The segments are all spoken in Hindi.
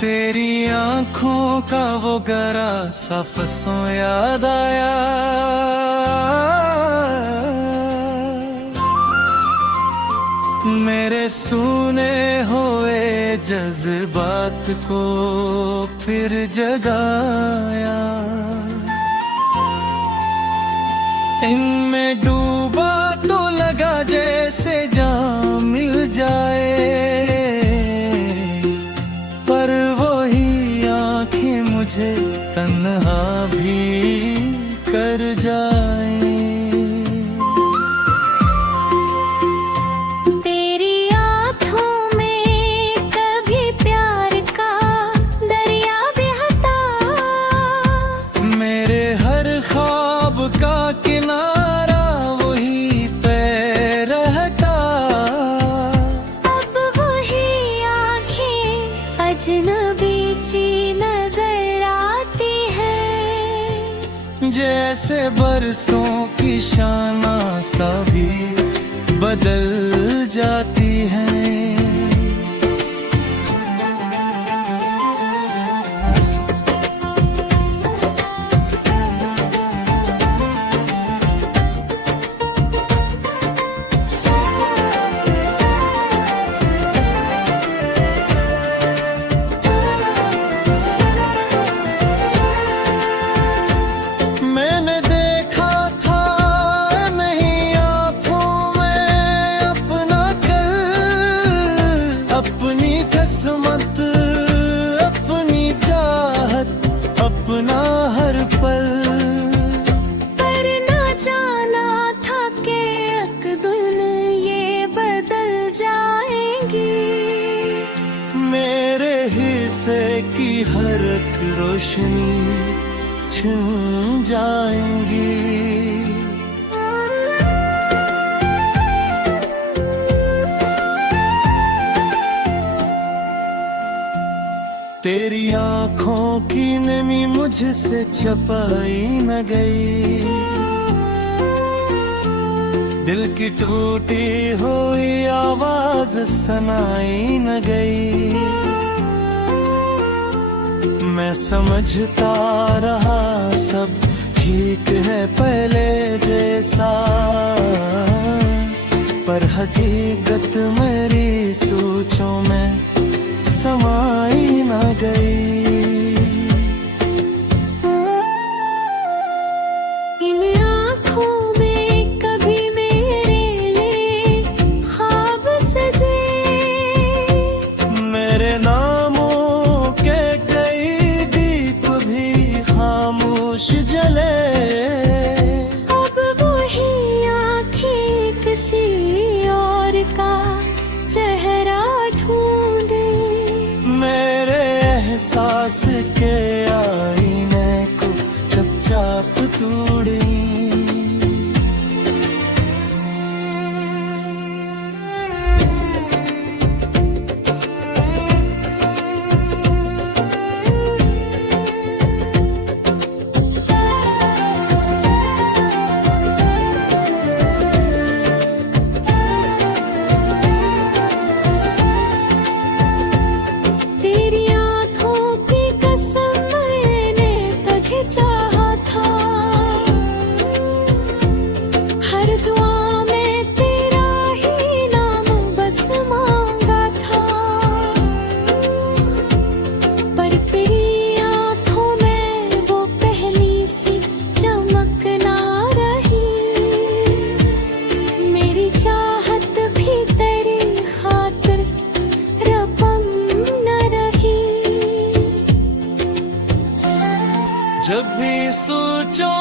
तेरी आंखों का वो गहरा सा फसों याद आया। मेरे सूने हुए जज्बात को फिर जगाया। इनमें डूबा तो लगा जैसे जान मिल जाए, पर वही आंखें मुझे तन्हा भी कर जाए। अजनबी सी नजर आती है, जैसे बरसों की शाना सा भी बदल जाती है। किस्मत अपनी चाहत अपना हर पल, पर ना जाना था कि एक दिन ये बदल जाएंगी। मेरे हिस्से की हर एक रोशनी छिन जाएंगी। तेरी आंखों की नमी मुझसे छुपाई न गई, दिल की टूटी हुई आवाज सुनाई न गई। मैं समझता रहा सब ठीक है पहले जैसा, पर हकीकत मेरी सोचों में समाई न गई। इन आँखों में कभी मेरे लिए ख्वाब सजे, मेरे नामों के कई दीप भी खामोश जले। अब वही आँखें किसी और का चेहरा ढूंढे, मेरे एहसास के आईने को चुपचाप तोड़ी। चाहा था हर दुआ में तेरा ही नाम बस मांगा था, पर तेरी आँखों में वो पहली सी चमक ना रही। मेरी चाहत भी तेरी खातिर रकम न रही। जब भी सोचो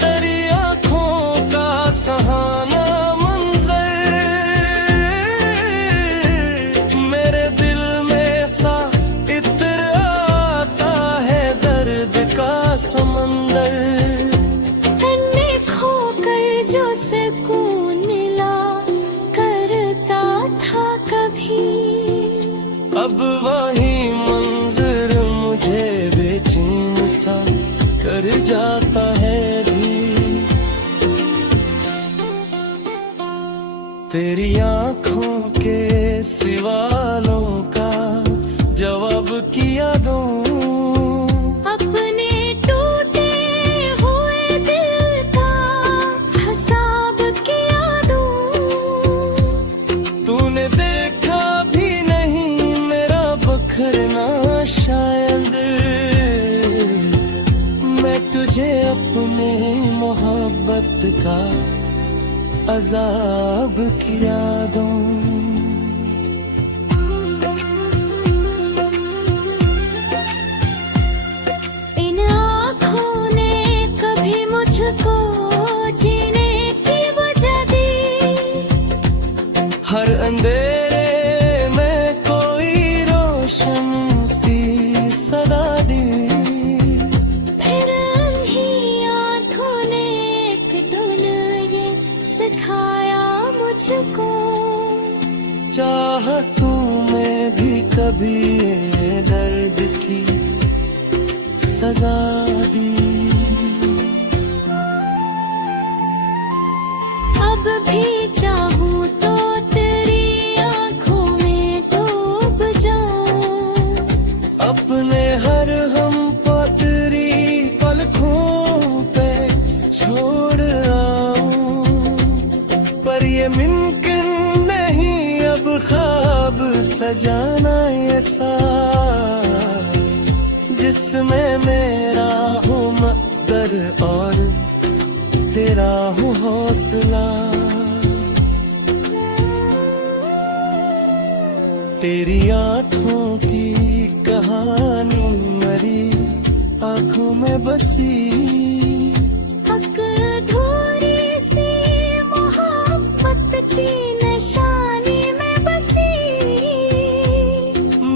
तेरी आंखों का सहाना मंजर, मेरे दिल में सा इत्र आता है दर्द का समंदर। तन्ने खोकर जो सुकून मिला करता था कभी, अब वही मंजर मुझे बेचैन सा कर जाता है भी। तेरी आंखों के सवालों का जवाब किया मोहब्बत का अजाब की यादों। इन आँखों ने कभी मुझको जीने की वजह दी, हर अंधेरे में कोई रोशन सी सदा दी। फिर अंधी आँखों ने एक धुन ये सिखाया मुझको, चाहतों में भी कभी ये दर्द की सजा दी। अब भी चाहूँ तो तेरी आँखों में डूब जाऊं, अपने हर हम पतरी पलकों पे छोड़ आऊं, पर ये मुमकिन नहीं अब ख्वाब सजाना ऐसा जिसमें मेरा हो मकदर और तेरा हो हौसला। तेरी आँखों की कहानी मरी आँखों में बसी, हक अधूरी सी मोहब्बत की निशानी में बसी।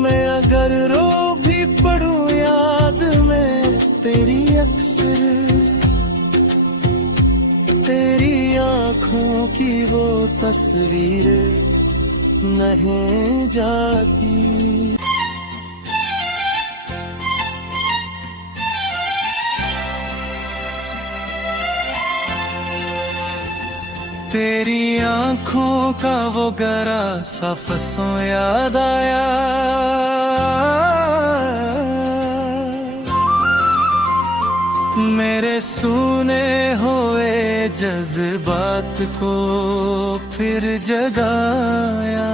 मैं अगर रो भी पड़ूं याद में तेरी अक्सर, तेरी आँखों की वो तस्वीर नहीं जाती। तेरी आँखों का वो गहरा सा फसों याद आया, मेरे सूने हुए जज्बात को फिर जगाया।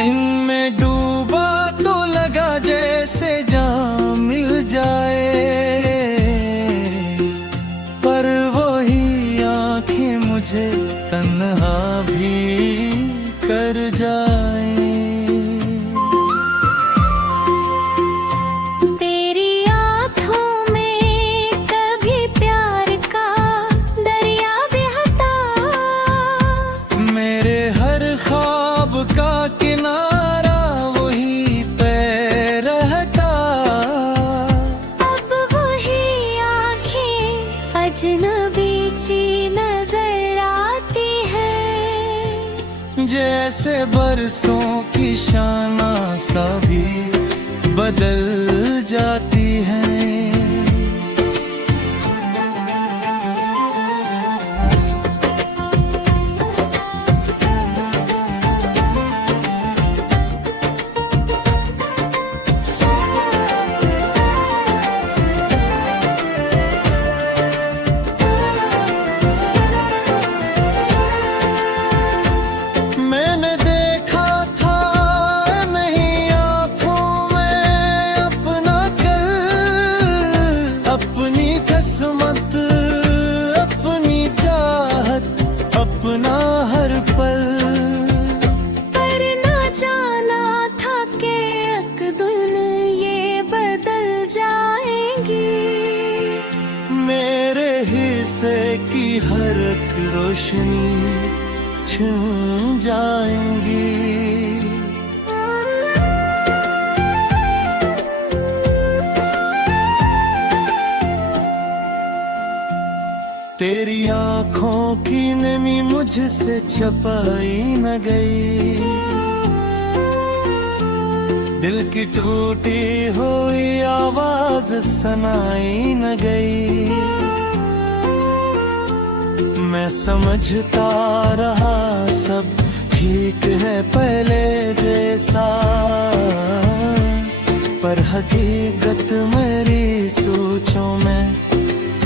इनमें डूबा तो लगा जैसे जान मिल जाए, पर वही आँखें मुझे तन्हा भी कर जाए। तेरी आँखों में कभी प्यार का दरिया बहता, मेरे हर ख्वाब का किनारा वही पे रहता। अब वही आँखें अजनबी सी नजर आती है, जैसे बरसों की शाना सा भी बदल जाती है। मैंने देखा था नहीं आँखों में अपना कल, अपनी किस्मत, अपनी चाहत, अपना हर पल। पर ना जाना था कि एक दिन ये बदल जाएंगी, मेरे हिस्से की हर एक रोशनी छिन जाएंगी। तेरी आँखों की नमी मुझसे छपाई न गई, दिल की टूटी हुई आवाज सुनाई न गई। मैं समझता रहा सब ठीक है पहले जैसा, पर हकीकत मेरी सोचों में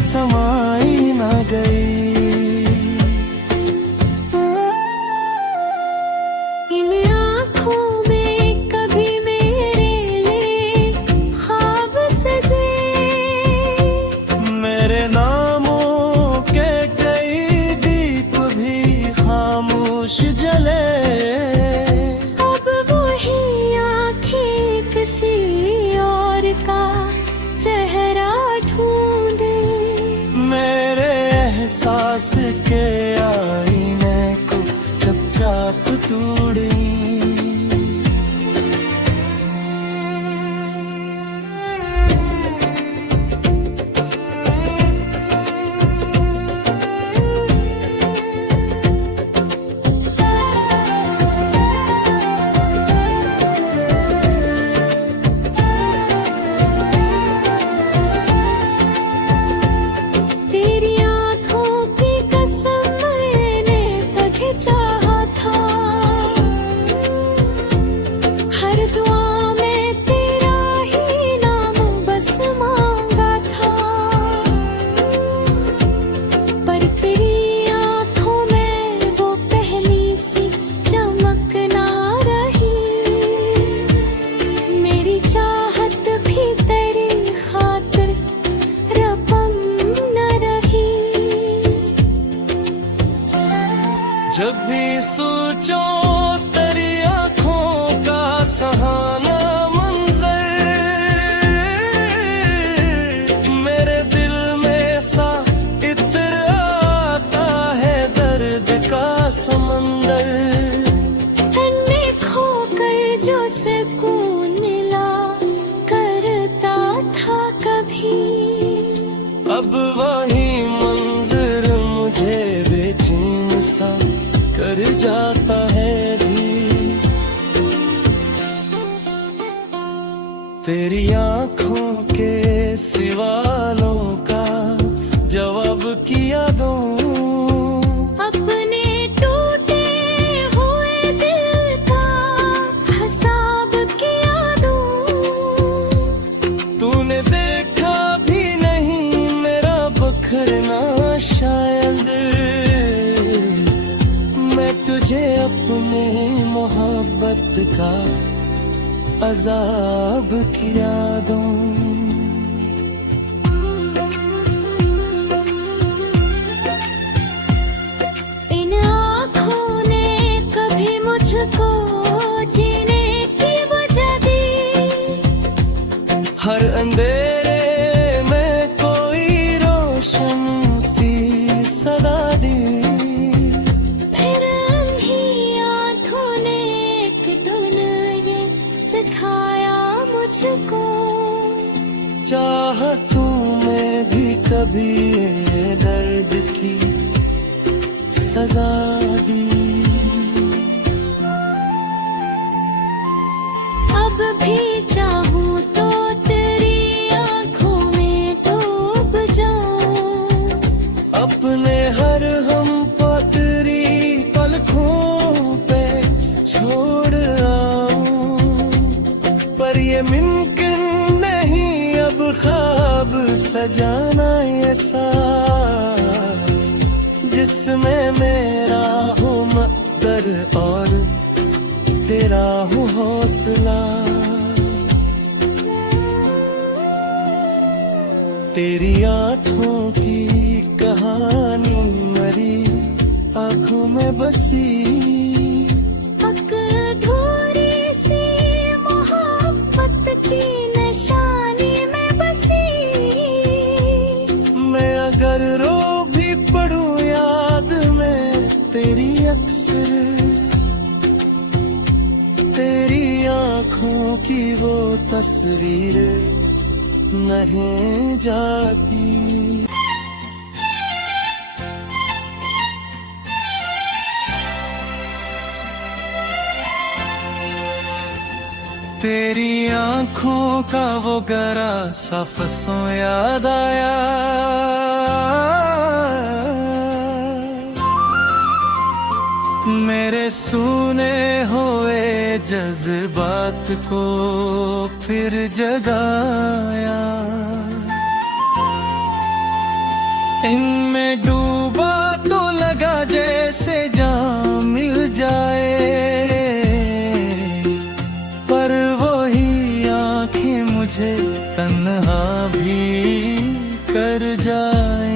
समाई न गई। इन आँखों में कभी मेरे लिए ख्वाब सजे, एहसास के आईने को चुपचाप तोड़ी। तेरी आँखों की कसम मैंने तुझे चाहा था, हर दुआ में तेरा ही नाम बस मांगा था। पर तेरी आँखों में वो पहली सी चमक ना रही, मेरी चाहत भी तेरी खातिर रकम न रही। जब भी सोचो तेरी आँखों का सहाना मंजर, मेरे दिल में सा इत्र आता है दर्द का समंदर। तन्ने खोकर जो सुकून मिला करता था कभी, अब वही मंजर मुझे बेचैन सा कर जाता है भी। तेरी आँखों के सवालों का जवाब किया दूं, अपने टूटे हुए दिल का हिसाब किया दूं। तूने देखा भी नहीं मेरा बखरना शायद, मैं तुझे अपने मोहब्बत का अजाब किया दूं। इन आँखों ने कभी मुझको जीने की वजह दी, हर अंधेरे में कोई रोशन सी सदा दी। फिर अंधी आँखों ने एक धुन ये सिखाया मुझको, चाहतों में भी कभी ये दर्द की सजा दी। अब भी चाहूँ तो तेरी आँखों में डूब जाऊं, अपने हर हम पतरी पलकों पे छोड़ आऊं, पर ये मुमकिन नहीं अब ख्वाब सजाना ऐसा जिसमें मेरा हो मकदर और तेरा हो हौसला। तेरी आँखों की कहानी मरी आँखों में बसी, अधूरी सी मोहब्बत की निशानी में बसी। मैं अगर रो भी पड़ूं याद में तेरी अक्सर, तेरी आँखों की वो तस्वीर नहीं जाती। तेरी आँखों का वो गरा सा फसों याद आया, मेरे सूने हुए जज्बात को फिर जगाया। इनमें डूबा तो लगा जैसे जान मिल जाए, पर वही आँखें मुझे तन्हा भी कर जाए।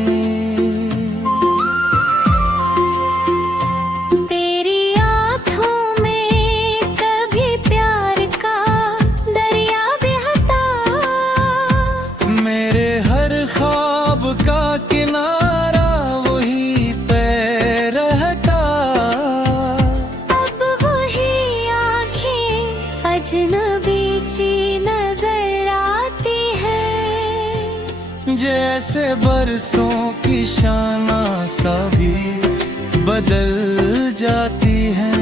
बरसों की शाना सा भी बदल जाती है।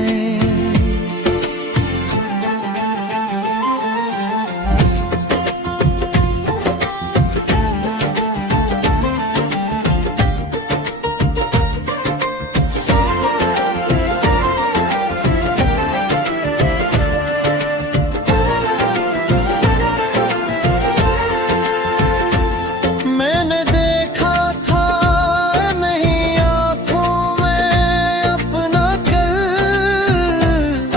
मैंने देखा था नहीं आँखों में अपना कल,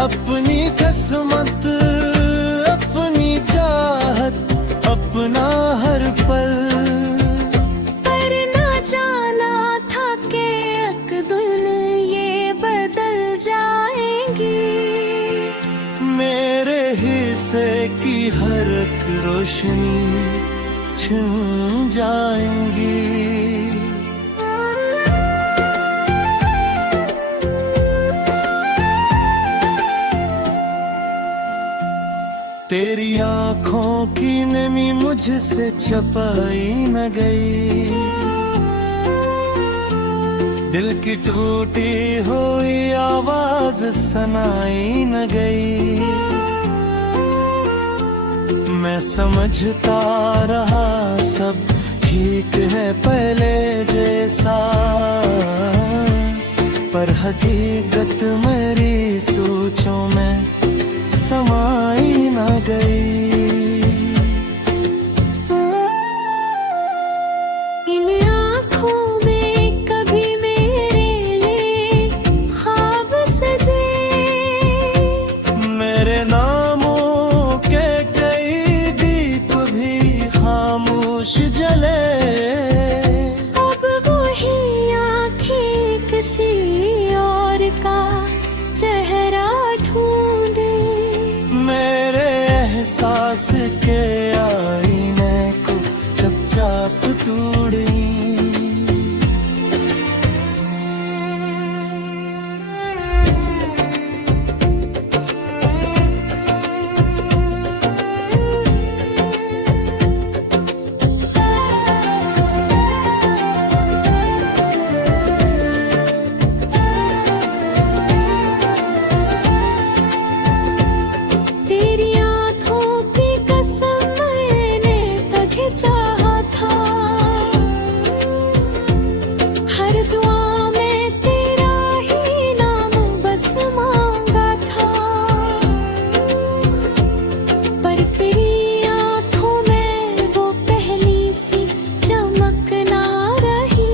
अपनी किस्मत, अपनी चाहत, अपना हर पल। पर ना जाना था कि एक दिन ये बदल जाएंगी। मेरे हिस्से की हर एक रोशनी छिन जाएंगी। तेरी आँखों की नमी मुझसे छुपाई न गई, दिल की टूटी हुई आवाज सुनाई न गई। मैं समझता रहा सब ठीक है पहले जैसा, पर हकीकत मेरी सोचों में समाई न गई। इन आँखों में कभी मेरे लिए ख्वाब सजे, मेरे नामों के कई दीप भी खामोश जले। अब वही आँखें किसी और का चेहरा ढूंढे। मेरे एहसास के आईने को चुपचाप तोड़ी। तेरी आँखों की कसम मैंने तुझे चाहा था, हर दुआ में तेरा ही नाम बस मांगा था। पर तेरी आँखों में वो पहली सी चमक ना रही,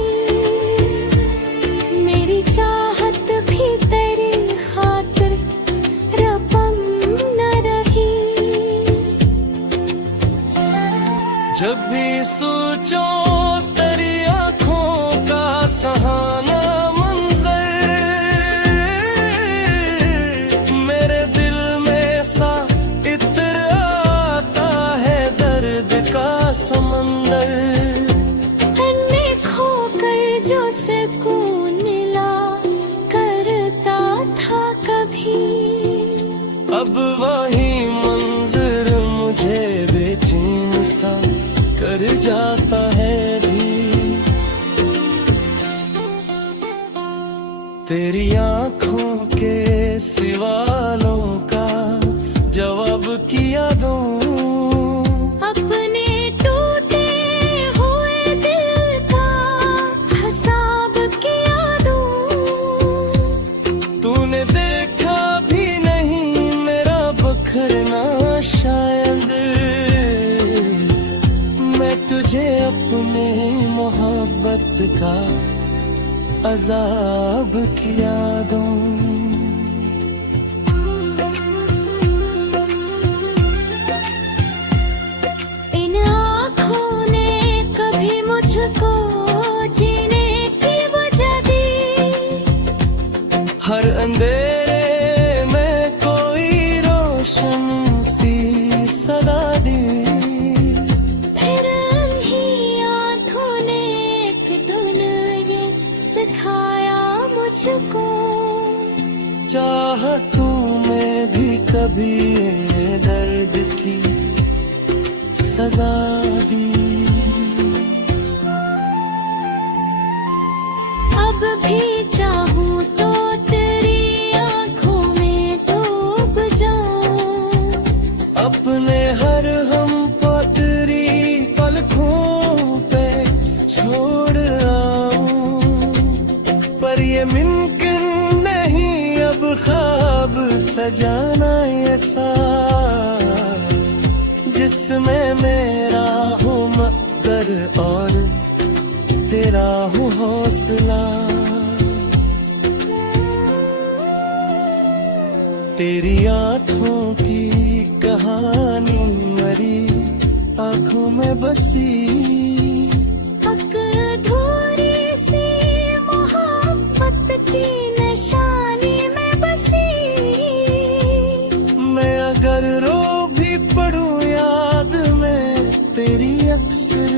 मेरी चाहत भी तेरी खातिर रपम न रही। जब भी सोचो तेरी आँखों का सहाना मंजर, मेरे दिल में सा इत्र आता है दर्द का समंदर। अन्य खोकर जो सुकून मिला करता था कभी, अब वही मंजर मुझे बेचैन सा कर जाता है भी। तेरी आँखों के सवालों का जवाब किया दूं, अपने टूटे हुए दिल का हिसाब किया दूं। तूने देखा भी नहीं मेरा बखरना शायद, मैं तुझे अपने मोहब्बत का अजाब किया दूं। इन आँखों ने कभी मुझको जीने की वजह दी, हर अंधेरे में कोई रोशन सी सदा दी। फिर अंधी आँखों ने एक दिन ये सिखाया मुझको, चाहतों में भी कभी ये दर्द की सजा दी। अब भी चाहूँ तो तेरी आंखों में डूब जाऊं। अपने हर हम पतरी पलकों पे छोड़ आऊं, पर ये मुमकिन नहीं अब ख्वाब सजाना ऐसा जिसमें मेरा हो मकदर और तेरा हो हौसला। तेरी आँखों की कहानी मरी आँखों में बसी, अधूरी सी मोहब्बत की निशानी में बसी। मैं अगर रो भी पड़ूं याद में तेरी अक्सर,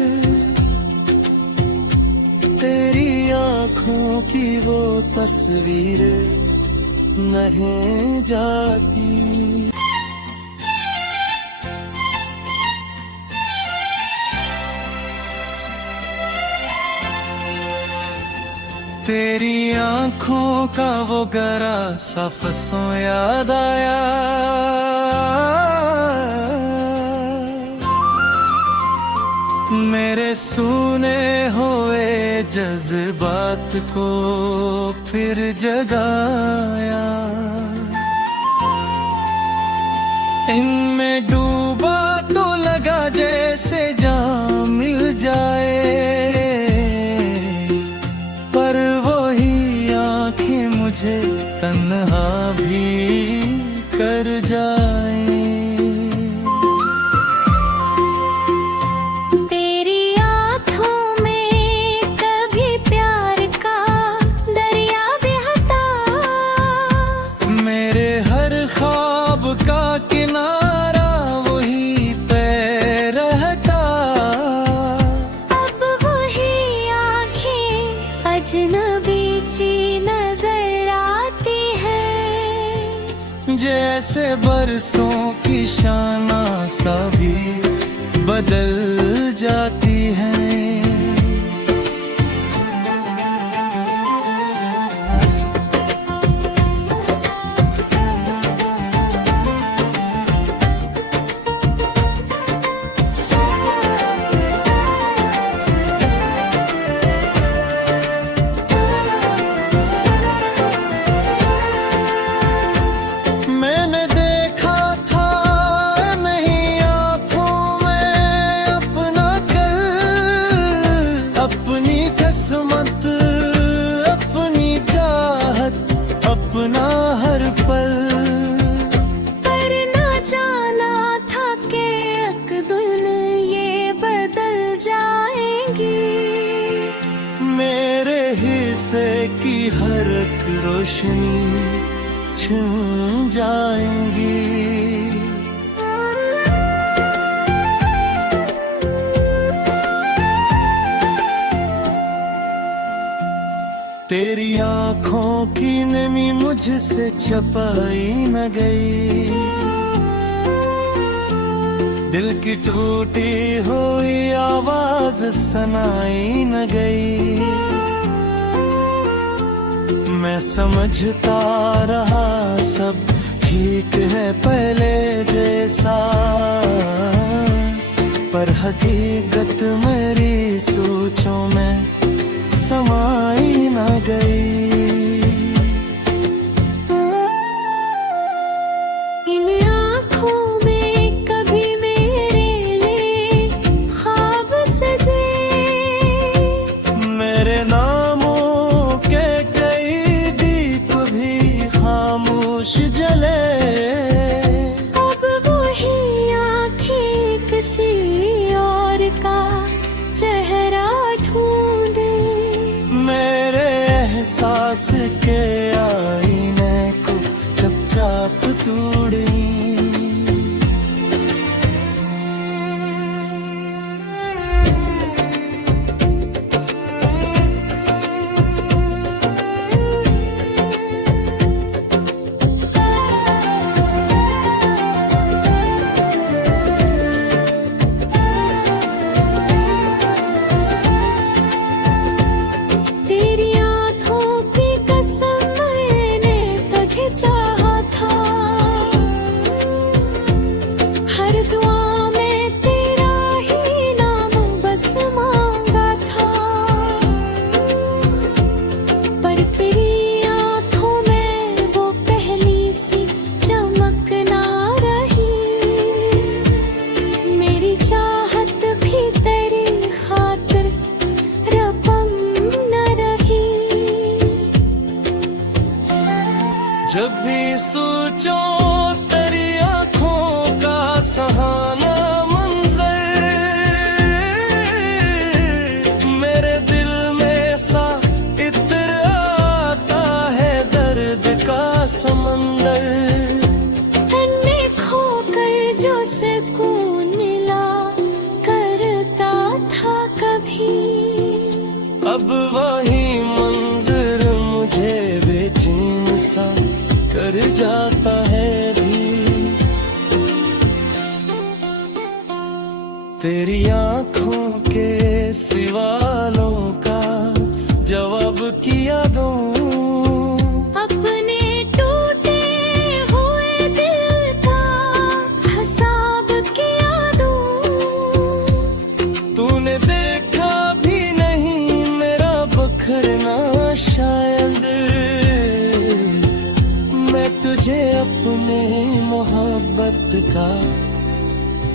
तेरी आँखों की वो तस्वीर नहीं जाती। तेरी आँखों का वो गहरा सा फसों याद आया, मेरे सूने हुए जज्बात को फिर जगाया। इनमें डूबा तो लगा जैसे जान मिल जाए, पर वही आँखें मुझे तन्हा भी कर जाए। का किनारा वही पे रहता, अब वही आँखें अजनबी सी नजर आती है, जैसे बरसों की शाना सा भी बदल जाती है। अपना हर पल, पर ना जाना था कि एक दिन ये बदल जाएंगी। मेरे हिस्से की हर एक रोशनी छिन जाएंगी। तेरी आँखों की नमी मुझसे छपाई न गई, दिल की टूटी हुई आवाज सुनाई न गई। मैं समझता रहा सब ठीक है पहले जैसा, पर हकीकत मेरी सोचों में समाई न गई। इन आँखों में कभी मेरे लिए ख्वाब सजे, मेरे नामों के कई दीप भी खामोश जले, अब वही आँखें किसी और का चेहरा ढूंढे। मेरे एहसास के आईने को चुपचाप तोड़ी। तेरी आँखों जब भी सोचो तेरी आंखों का सहाना मंजर, मेरे दिल में सा इतर आता है दर्द का समंदर। तन में खोकर जो सुकून मिला करता था कभी, अब वही मंजर मुझे बेचैन सा कर जाता है भी। तेरी आंखों के सवालों का जवाब किया दूं, अपने टूटे हुए दिल का हिसाब किया दूं। तूने देखा भी नहीं मेरा बखरना शायद, मैं तुझे अपने मोहब्बत का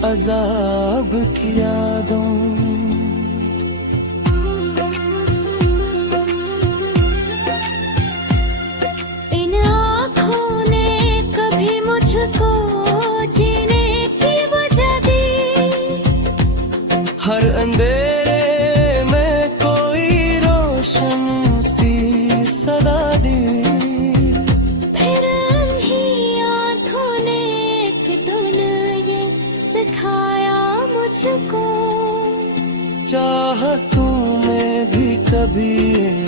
अजाब किया दूं। इन आँखों ने कभी मुझको जीने की वजह दी, हर अंधेरे में कोई रोशन सी सदा दी। फिर अंधी आँखों ने एक धुन ये सिखाया मुझको, चाहतों में भी कभी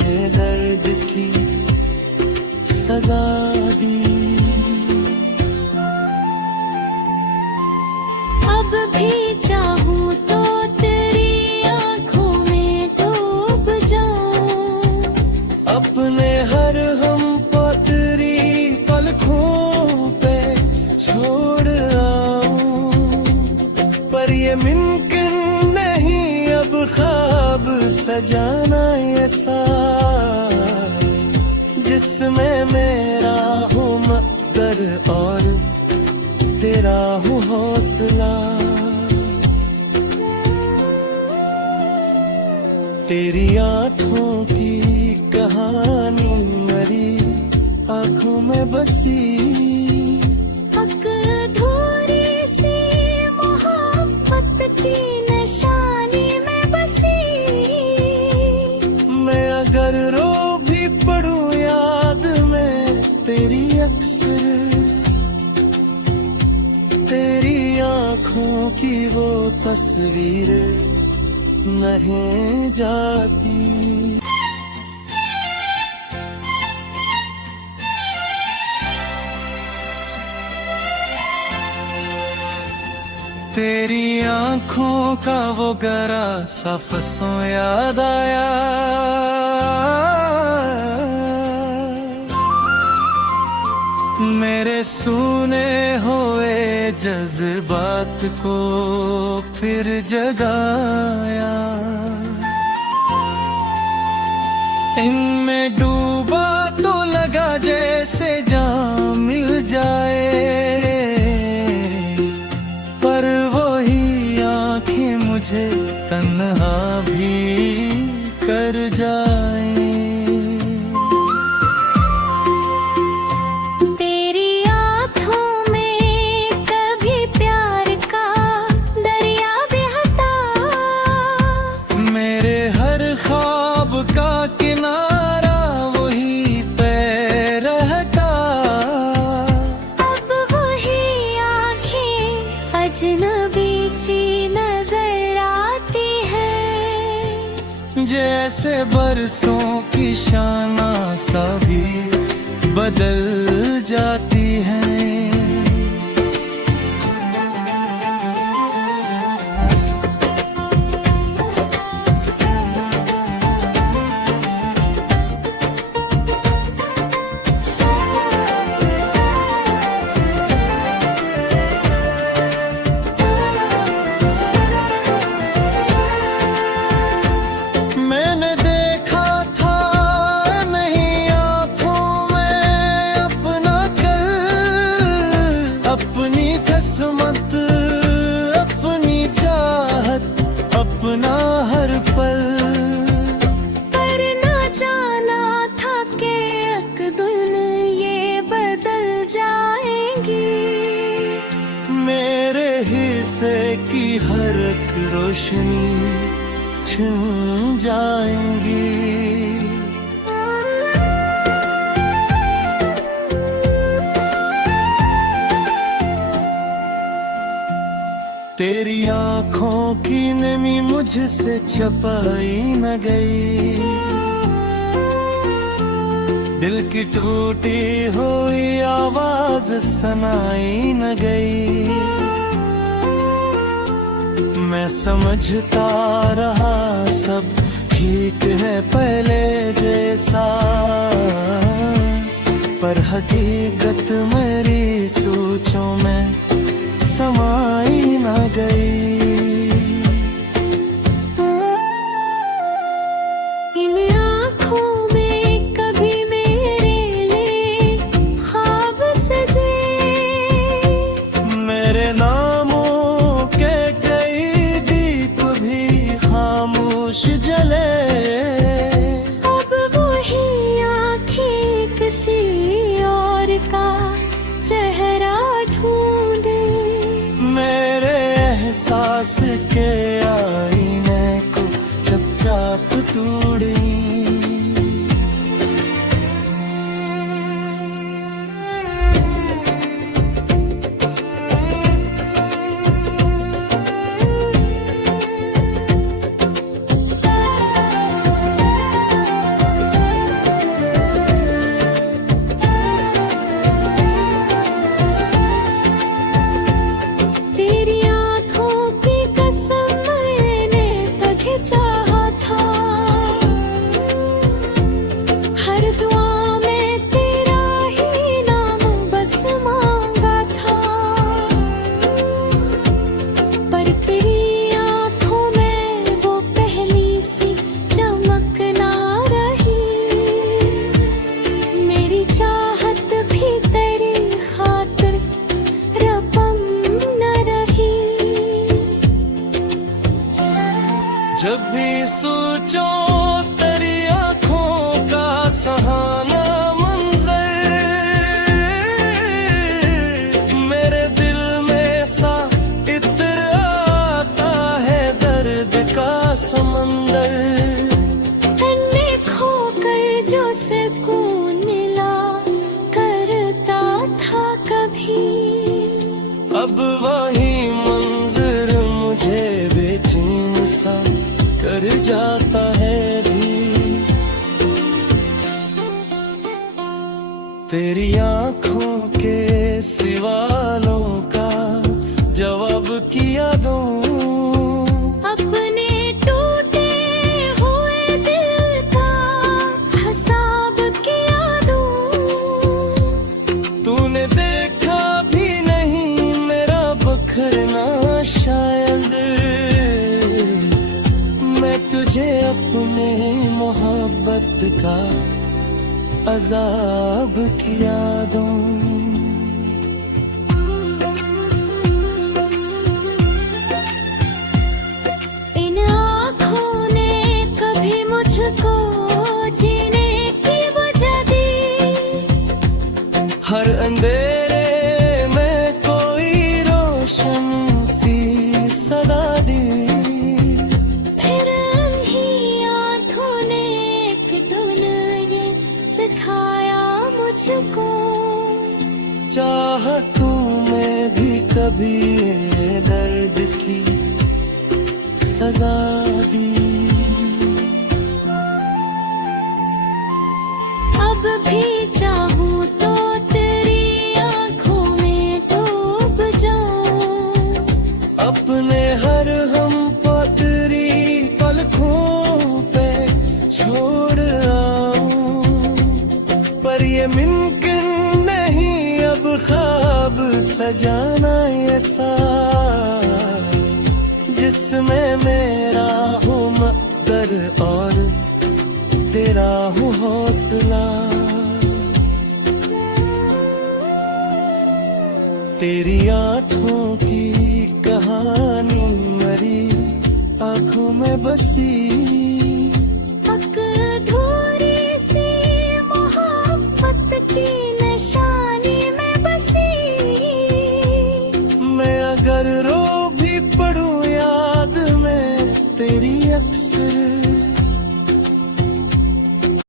ये दर्द की सजा दी। अब भी चाहूँ तो तेरी आँखों में डूब जाऊं, अपने हर हम पतरी पलकों पे छोड़ आऊं, पर ये मुमकिन नहीं अब ख्वाब सजाना ऐसा जिसमें मेरा हो मकदर और तेरा हो हौसला। तेरी आंखों की कहानी मेरी आंखों में बसी, अधूरी सी मोहब्बत की निशानी में बसी। मैं अगर रो भी पड़ूं याद में तेरी अक्सर, तेरी आंखों की वो तस्वीर नहीं जाती। तेरी आंखों का वो गहरा सा फसों याद आया, मेरे सूने हुए जज्बात को फिर जगाया। इनमें डूबा तो लगा जैसे जान मिल जाए, पर वही आंखें मुझे तन्हा भी कर जाए। तेरी आँखों में कभी प्यार का दरिया बहता, मेरे हर ख्वाब का किनारा वही पे रहता। अब वही आँखें अजनबी सी नजर आती है, जैसे बरसों की शाना सा भी बदल जाती है। मैंने देखा था नहीं आंखों में अपना कल, तक रोशनी छिन जाएंगी। तेरी आंखों की नमी मुझसे छुपाई न गई, दिल की टूटी हुई आवाज सुनाई न गई। मैं समझता रहा सब ठीक है पहले जैसा, पर हकीकत मेरी सोचों में समाई न गई। इन आँखों में कभी मेरे लिए ख्वाब सजे, मेरे नामों के कई दीप भी खामोश जले। अब वही आँखें किसी और का चेहरा ढूंढे, मेरे एहसास के आईने को चुपचाप तोड़ी। तेरी आँखों की कसम मैंने तुझे चाहा था, हर दुआ में तेरा ही नाम बस मांगा था। पर तेरी आँखों में वो पहली सी चमक ना रही, मेरी चाहत भी तेरी खातिर रपम न रही। जब भी सोचो तेरी आंखों का सहाना मंजर, मेरे दिल में सा इत्र आता है दर्द का समंदर। अन्य खोकर जो सुकून मिला करता था कभी, अब वही मंजर मुझे बेचैन सा कर जाता है भी। तेरी आंखों के सवालों का जवाब किया दूं, अपने टूटे हुए दिल का हिसाब किया दूं। तूने देखा भी नहीं मेरा बखरना शायद, मैं तुझे अपने मोहब्बत का अजाब किया दूं। इन आँखों ने कभी मुझको जीने की वजह दी, हर अंधेरे में कोई रोशन सी सदा दी। फिर इन्हीं आँखों ने एक धुन ये सिखाया मुझको, चाहतों में भी कभी ये दर्द की सजा दी। अब भी चाहूँ तो तेरी आँखों में डूब जाऊं, अपने हर हम पतरी पलकों पे छोड़ आऊं, पर ये मुमकिन नहीं अब ख्वाब सजाना ऐसा, जिसमें मेरा हो मकदर और तेरा हो हौसला। तेरी आंखों की कहानी मरी आंखों में बसी